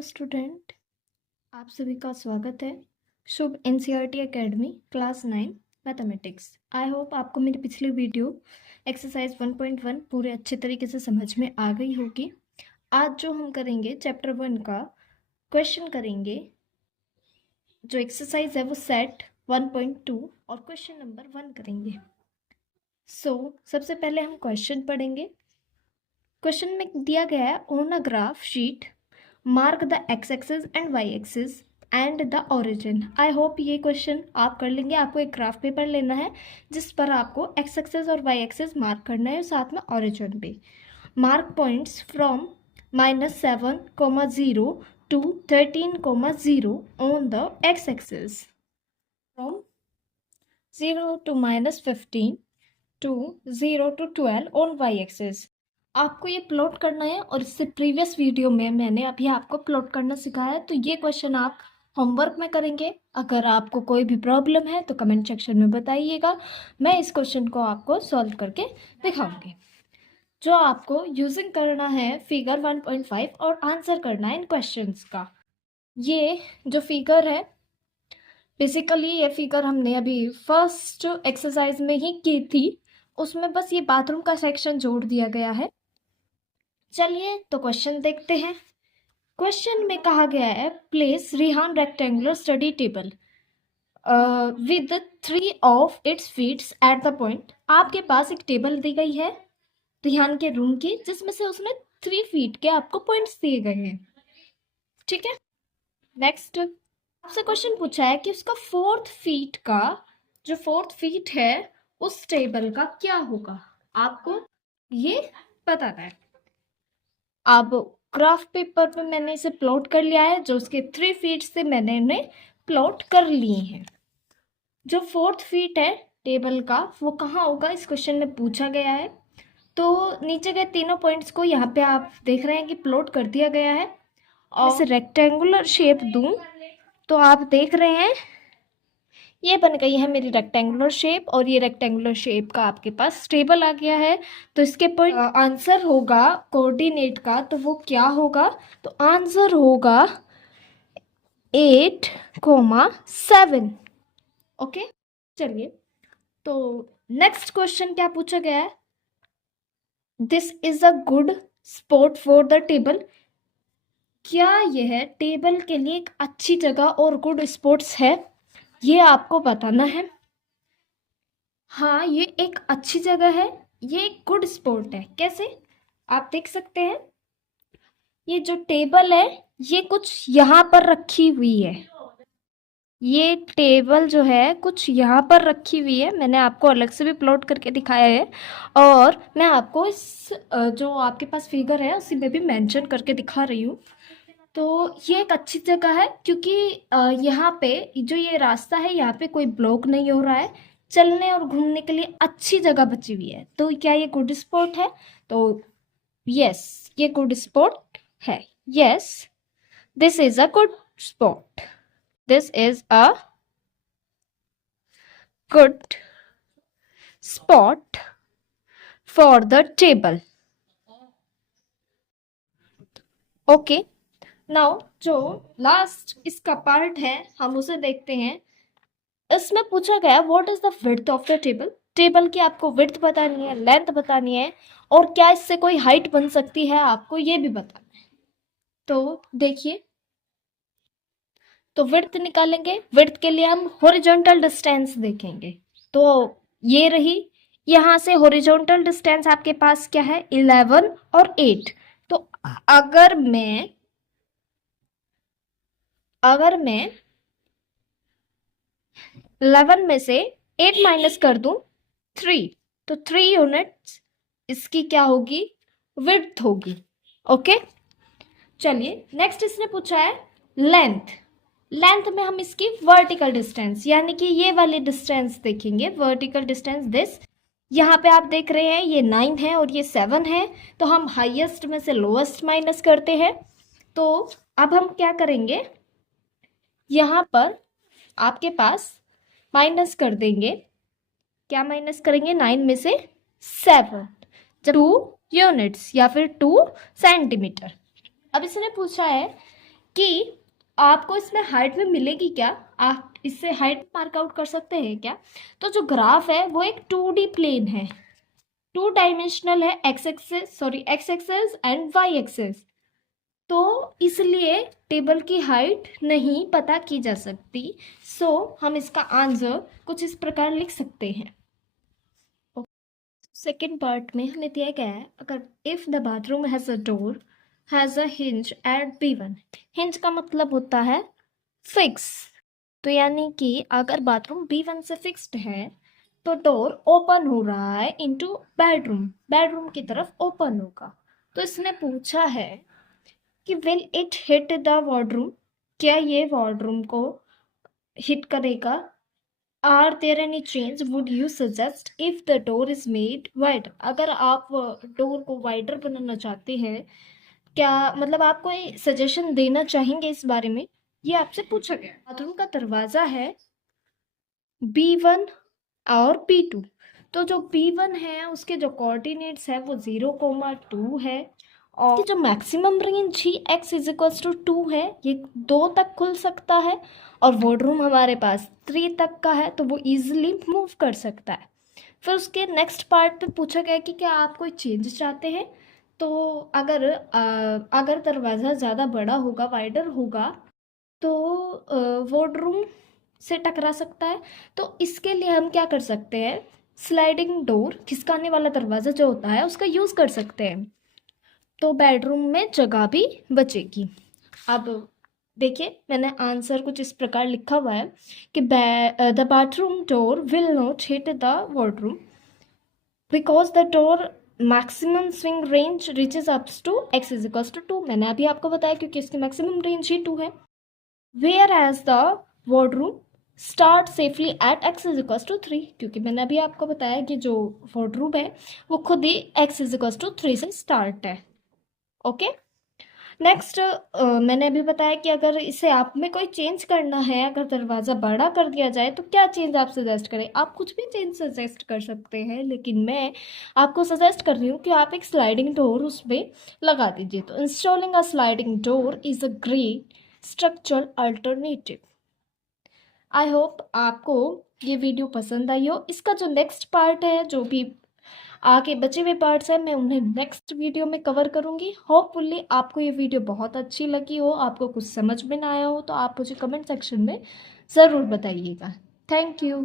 Hello student, आप सभी का स्वागत है Shubh NCERT academy class 9 mathematics. I hope आपको मेरी पिछली वीडियो एक्सरसाइज 1.1 पूरे अच्छे तरीके से समझ में आ गई होगी। आज जो हम करेंगे चैप्टर 1 का क्वेश्चन करेंगे। जो एक्सरसाइज है वो सेट 1.2 और क्वेश्चन नंबर 1 करेंगे। सबसे पहले हम क्वेश्चन पढ़ेंगे। क्वेश्चन में दिया गया है on a graph sheet mark the X axis and Y axis and the origin. I hope ये क्वेश्चन आप कर लेंगे। आपको एक ग्राफ पेपर लेना है जिस पर आपको एक्स एक्सिस और वाई एक्सिस मार्क करना है, साथ में ओरिजिन भी। Mark points from -7,0 to 13,0 on the X axis, from 0 to -15 to 0 to 12 on Y axis. आपको ये प्लॉट करना है और इससे प्रीवियस वीडियो में मैंने अभी आपको प्लॉट करना सिखाया है। तो ये क्वेश्चन आप होमवर्क में करेंगे। अगर आपको कोई भी प्रॉब्लम है तो कमेंट सेक्शन में बताइएगा, मैं इस क्वेश्चन को आपको सॉल्व करके दिखाऊंगी। जो आपको यूजिंग करना है फिगर 1.5 और आंसर करना है इन क्वेश्चंस का। ये जो फिगर है बेसिकली ये फिगर हमने अभी फर्स्ट एक्सरसाइज में ही की थी, उसमें बस ये बाथरूम का सेक्शन जोड़ दिया गया है। चलिए तो क्वेश्चन देखते हैं। क्वेश्चन में कहा गया है प्लेस रिहान rectangular study table with 3 of its feets at the point. आपके पास एक टेबल दी गई है रिहान के रूम की, जिसमें से उसने 3 फीट के आपको पॉइंट्स दिए गए हैं। ठीक है, नेक्स्ट आपसे क्वेश्चन पूछा है कि उसका 4th फीट का जो 4th फीट है उस टेबल का क्या होगा, आपको ये बताना है। अब ग्राफ पेपर पे मैंने इसे प्लॉट कर लिया है, जो उसके 3 फीट से मैंने इन्हें प्लॉट कर लिए हैं। जो 4th फीट है टेबल का वो कहाँ होगा इस क्वेश्चन में पूछा गया है। तो नीचे गए तीनों पॉइंट्स को यहाँ पे आप देख रहे हैं कि प्लॉट कर दिया गया है। और इसे रेक्टेंगुलर शेप दूं तो आप देख रहे हैं ये बन गई है मेरी रेक्टेंगुलर शेप, और ये रेक्टेंगुलर शेप का आपके पास टेबल आ गया है। तो इसके पर आंसर होगा कोऑर्डिनेट का, तो वो क्या होगा, तो आंसर होगा 8,7। ओके, चलिए तो नेक्स्ट क्वेश्चन क्या पूछा गया है। This is a good spot for the table. क्या यह टेबल के लिए एक अच्छी जगह और गुड स्पॉट्स है, ये आपको बताना है। हाँ, ये एक अच्छी जगह है, ये एक गुड स्पॉट है। कैसे, आप देख सकते हैं ये जो टेबल है ये कुछ यहाँ पर रखी हुई है। ये टेबल जो है कुछ यहाँ पर रखी हुई है, मैंने आपको अलग से भी प्लॉट करके दिखाया है, और मैं आपको इस जो आपके पास फिगर है उसी में भी मेंशन करके दिखा रही हूँ। तो ये एक अच्छी जगह है क्योंकि यहाँ पे जो ये रास्ता है यहाँ पे कोई ब्लॉक नहीं हो रहा है, चलने और घूमने के लिए अच्छी जगह बची हुई है। तो क्या ये गुड स्पॉट है, तो यस ये गुड स्पॉट है। Yes, this is a good spot, this is a good spot for the table. Okay, now जो लास्ट इसका पार्ट है हम उसे देखते हैं। इसमें पूछा गया what is the width of the table. Table की आपको विड्थ बतानी है, लेंथ बतानी है, और क्या इससे कोई हाइट बन सकती है आपको ये भी बताना है। तो देखिए, तो विड्थ निकालेंगे। विड्थ के लिए हम हॉरिजॉन्टल डिस्टेंस देखेंगे। तो ये रही, यहाँ से हॉरिजॉन्टल डिस्टेंस आपके पास क्या है 11 और 8। तो अगर मैं 11 में से 8 माइनस कर दूं 3, तो 3 यूनिट्स इसकी क्या होगी, विड्थ होगी। ओके, चलिए नेक्स्ट इसने पूछा है लेंथ। लेंथ में हम इसकी वर्टिकल डिस्टेंस यानी कि ये वाली डिस्टेंस देखेंगे, वर्टिकल डिस्टेंस दिस। यहाँ पे आप देख रहे हैं ये 9 है और ये 7 है, तो हम हाईएस्ट में से लोएस्ट माइनस करते हैं। तो अब हम क्या करेंगे, यहाँ पर आपके पास माइनस कर देंगे। क्या माइनस करेंगे, 9 में से 7, 2 यूनिट्स या फिर 2 सेंटीमीटर। अब इसने पूछा है कि आपको इसमें हाइट में मिलेगी क्या, आप इससे हाइट मार्क आउट कर सकते हैं क्या। तो जो ग्राफ है वो एक 2D प्लेन है, 2 डायमेंशनल है, X axes and Y axes. तो इसलिए टेबल की हाइट नहीं पता की जा सकती। सो हम इसका आंसर कुछ इस प्रकार लिख सकते हैं। सेकेंड पार्ट में हमें दिया गया है, अगर if the bathroom has a door has a hinge at B1। Hinge का मतलब होता है फिक्स, तो यानी कि अगर बाथरूम B1 से फिक्स्ड है तो डोर ओपन हो रहा है इनटू बेडरूम, बेडरूम की तरफ ओपन होगा। तो इसने पूछा है कि will it hit the wardrobe, क्या ये वार्डरूम को हिट करेगा। Are there any change would you suggest if the door is made wider, अगर आप डोर को वाइडर बनाना चाहते हैं, क्या मतलब आप कोई सजेशन देना चाहेंगे इस बारे में, ये आपसे पूछा गया। बाथरूम का दरवाजा है B1 और B2। तो जो B1 है उसके जो कोऑर्डिनेट्स है वो 0,2 है, और जो मैक्सिमम रेंज ही x इज इक्वल्स टू 2 है, ये 2 तक खुल सकता है, और वार्डरूम हमारे पास 3 तक का है तो वो इजीली मूव कर सकता है। फिर उसके नेक्स्ट पार्ट पे पूछा गया कि क्या आप कोई चेंज चाहते हैं। तो अगर दरवाज़ा ज़्यादा बड़ा होगा, वाइडर होगा, तो वार्डरूम से टकरा सकता है। तो इसके लिए हम क्या कर सकते हैं, स्लाइडिंग डोर, खिसकाने वाला दरवाज़ा जो होता है उसका यूज़ कर सकते हैं, तो बेडरूम में जगह भी बचेगी। अब देखिए मैंने आंसर कुछ इस प्रकार लिखा हुआ है कि the bathroom door will not hit the wardrobe because the door maximum swing range reaches ups to x is equals to 2। मैंने अभी आपको बताया क्योंकि इसकी मैक्सिमम रेंज ही 2 है। Whereas the wardrobe start safely at x is equals to 3, क्योंकि मैंने अभी आपको बताया कि जो वार्डरूम है वो खुद ही x इज इक्वल्स टू 3 से स्टार्ट है। ओके नेक्स्ट, मैंने अभी बताया कि अगर इसे आप में कोई चेंज करना है, अगर दरवाज़ा बड़ा कर दिया जाए तो क्या चेंज आप सजेस्ट करें। आप कुछ भी चेंज सजेस्ट कर सकते हैं, लेकिन मैं आपको सजेस्ट कर रही हूँ कि आप एक स्लाइडिंग डोर उसमें लगा दीजिए। तो installing a sliding door is a great structural alternative. I hope आपको ये वीडियो पसंद आई हो। इसका जो नेक्स्ट पार्ट है, जो भी आगे बचे हुए पार्ट्स हैं, मैं उन्हें नेक्स्ट वीडियो में कवर करूँगी। होपफुली आपको ये वीडियो बहुत अच्छी लगी हो, आपको कुछ समझ में ना आया हो तो आप मुझे कमेंट सेक्शन में ज़रूर बताइएगा। Thank you.